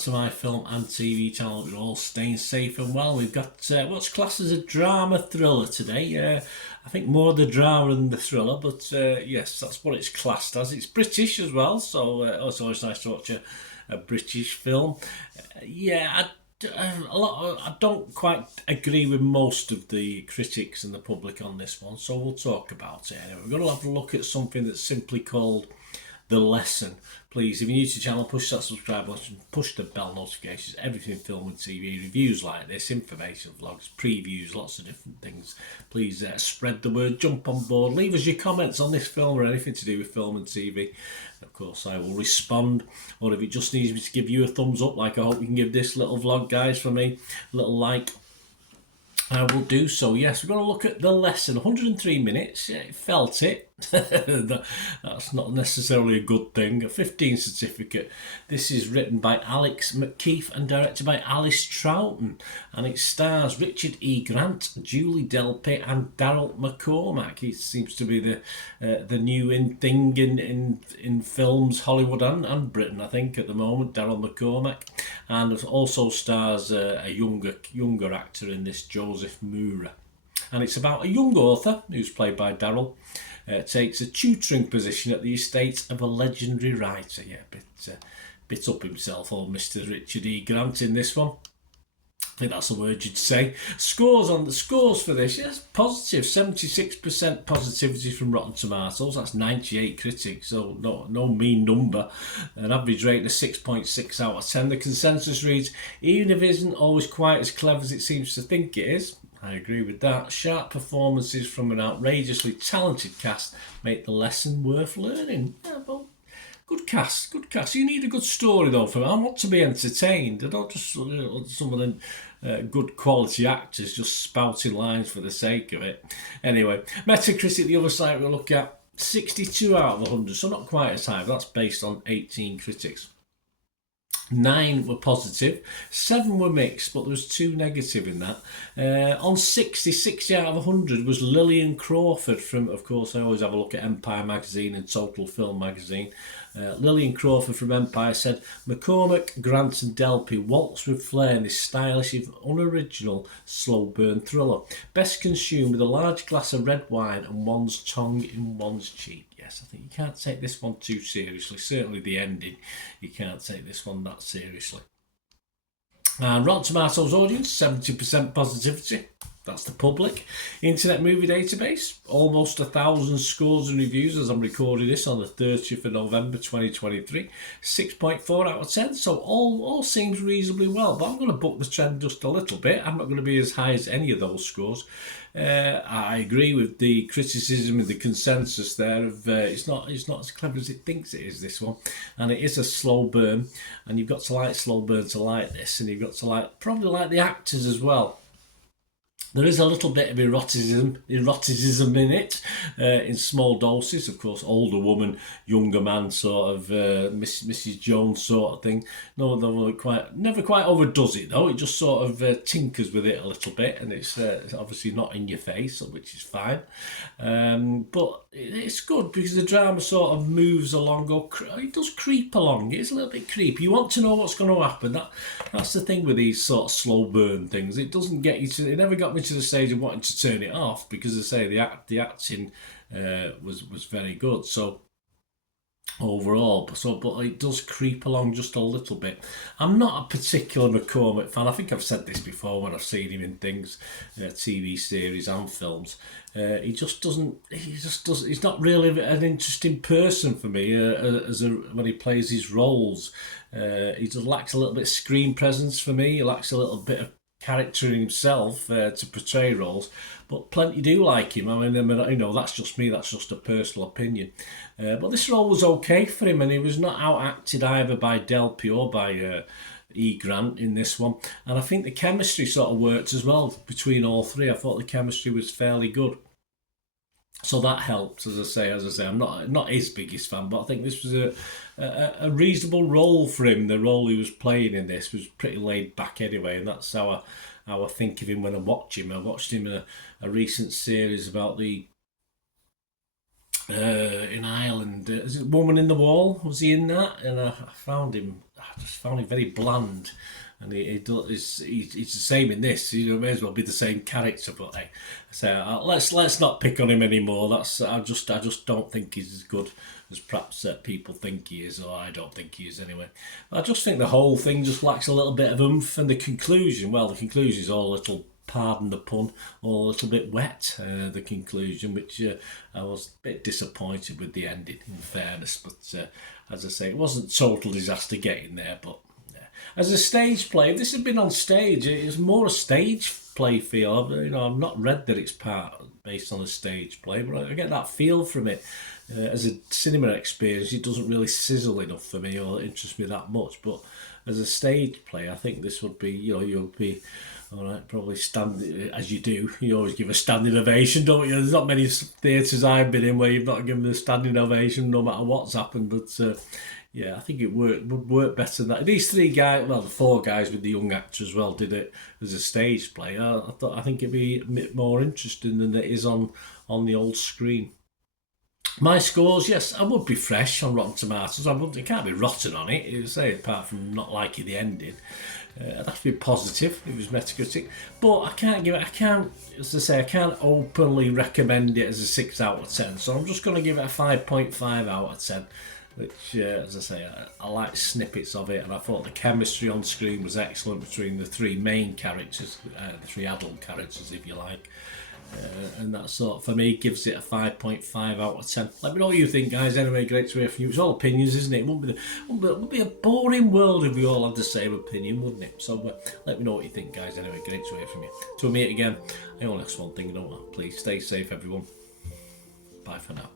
to my film and TV channel. We're all staying safe and well. We've got what's classed as a drama thriller today. I think more the drama than the thriller, but yes, that's what it's classed as. It's British as well, so it's always nice to watch a British film. I don't quite agree with most of the critics and the public on this one, so we'll talk about it anyway. We're going to have a look at something that's simply called The Lesson. Please, if you're new to the channel, push that subscribe button, push the bell notifications, everything film and TV, reviews like this, information vlogs, previews, lots of different things. Please spread the word, jump on board, leave us your comments on this film or anything to do with film and TV. Of course, I will respond, or if it just needs me to give you a thumbs up, like I hope you can give this little vlog, guys, for me, a little like, I will do so. Yes, we're going to look at The Lesson. 103 minutes. Yeah, it felt it. That's not necessarily a good thing. A 15 certificate. This is written by Alex McKeith and directed by Alice Troughton. And it stars Richard E. Grant, Julie Delpy and Daryl McCormack. He seems to be the new thing in films, Hollywood and Britain, I think, at the moment. Daryl McCormack. And it also stars a younger actor in this, Joseph Mura. And it's about a young author, who's played by Daryl, takes a tutoring position at the estate of a legendary writer. Yeah, bit up himself, old Mr. Richard E. Grant in this one. I think that's the word you'd say. Scores for this, yes, positive. 76% positivity from Rotten Tomatoes. That's 98 critics, so no mean number. An average rating of 6.6 out of 10. The consensus reads, even if it isn't always quite as clever as it seems to think it is. I agree with that. Sharp performances from an outrageously talented cast make The Lesson worth learning. Yeah, well, good cast. You need a good story though for it. I want to be entertained. I don't just some of the good quality actors just spouting lines for the sake of it. Anyway, Metacritic, the other side we'll look at, 62 out of 100, so not quite as high. That's based on 18 critics. 9 were positive, 7 were mixed, but there was 2 negative in that. On 60 out of 100 was Lillian Crawford from, of course, I always have a look at Empire magazine and Total Film magazine. Lillian Crawford from Empire said, McCormack, Grant and Delpy waltz with flair in this stylish, unoriginal, slow burn thriller. Best consumed with a large glass of red wine and one's tongue in one's cheek. Yes, I think you can't take this one too seriously. Certainly the ending, you can't take this one that seriously. And Rotten Tomatoes audience, 70% positivity. That's the public. Internet Movie Database, almost 1,000 scores and reviews as I'm recording this on the 30th of November 2023. 6.4 out of 10, so all seems reasonably well. But I'm going to buck the trend just a little bit. I'm not going to be as high as any of those scores. I agree with the criticism and the consensus there of it's not as clever as it thinks it is, this one, and it is a slow burn, and you've got to like slow burn to like this, and you've got to probably like the actors as well. There is a little bit of eroticism in it, in small doses. Of course, older woman, younger man, sort of Mrs. Jones sort of thing. No, never quite overdoes it though. It just sort of tinkers with it a little bit, and it's obviously not in your face, which is fine. But it's good because the drama sort of moves along, or it does creep along. It's a little bit creepy. You want to know what's going to happen. That's the thing with these sort of slow burn things. It doesn't get you to. It never got me to the stage of wanting to turn it off because, as I say, the acting was very good. So overall, but it does creep along just a little bit. I'm not a particular McCormack fan. I think I've said this before when I've seen him in things, TV series and films. He just doesn't. He's not really an interesting person for me when he plays his roles. He just lacks a little bit of screen presence for me. He lacks a little bit of character in himself to portray roles, but plenty do like him. I mean, you know, that's just me. That's just a personal opinion. But this role was okay for him, and he was not out-acted either by Delpy or by E. Grant in this one. And I think the chemistry sort of worked as well between all three. I thought the chemistry was fairly good. So that helped, as I say. I'm not his biggest fan, but I think this was a reasonable role for him. The role he was playing in this was pretty laid back anyway, and that's how I think of him when I watch him. I watched him in a recent series about the in Ireland. Is it Woman in the Wall? Was he in that? And I just found him very bland. And he's the same in this. You know, may as well be the same character. But hey, so let's not pick on him anymore. I just don't think he's as good as perhaps people think he is, or I don't think he is anyway. I just think the whole thing just lacks a little bit of oomph, and the conclusion is all a little, pardon the pun, all a little bit wet, the conclusion, which I was a bit disappointed with the ending, in fairness. But as I say, it wasn't total disaster getting there. But as a stage play, if this had been on stage, it's more a stage play feel. I've not read that it's based on a stage play, but I get that feel from it. As a cinema experience, it doesn't really sizzle enough for me or interest me that much. But as a stage play, I think this would be, you'll be, all right, probably stand, as you do. You always give a standing ovation, don't you? There's not many theatres I've been in where you've not given a standing ovation no matter what's happened. But yeah, I think would work better than that. These three guys, well, the four guys with the young actor as well, did it as a stage play. I think it'd be a bit more interesting than it is on the old screen. My scores, yes, I would be fresh on Rotten Tomatoes. It can't be rotten on it. You say, apart from not liking the ending, I'd have to be positive. It was Metacritic, but I can't, as I say, I can't openly recommend it as a 6 out of 10. So I'm just going to give it a 5.5 out of 10. Which, as I say, I like snippets of it, and I thought the chemistry on screen was excellent between the three main characters, the three adult characters, if you like. And that for me, gives it a 5.5 out of 10. Let me know what you think, guys. Anyway, great to hear from you. It's all opinions, isn't it? It would be a boring world if we all had the same opinion, wouldn't it? So let me know what you think, guys. Anyway, great to hear from you. Till we meet again, I only ask one thing, don't I? Please stay safe, everyone. Bye for now.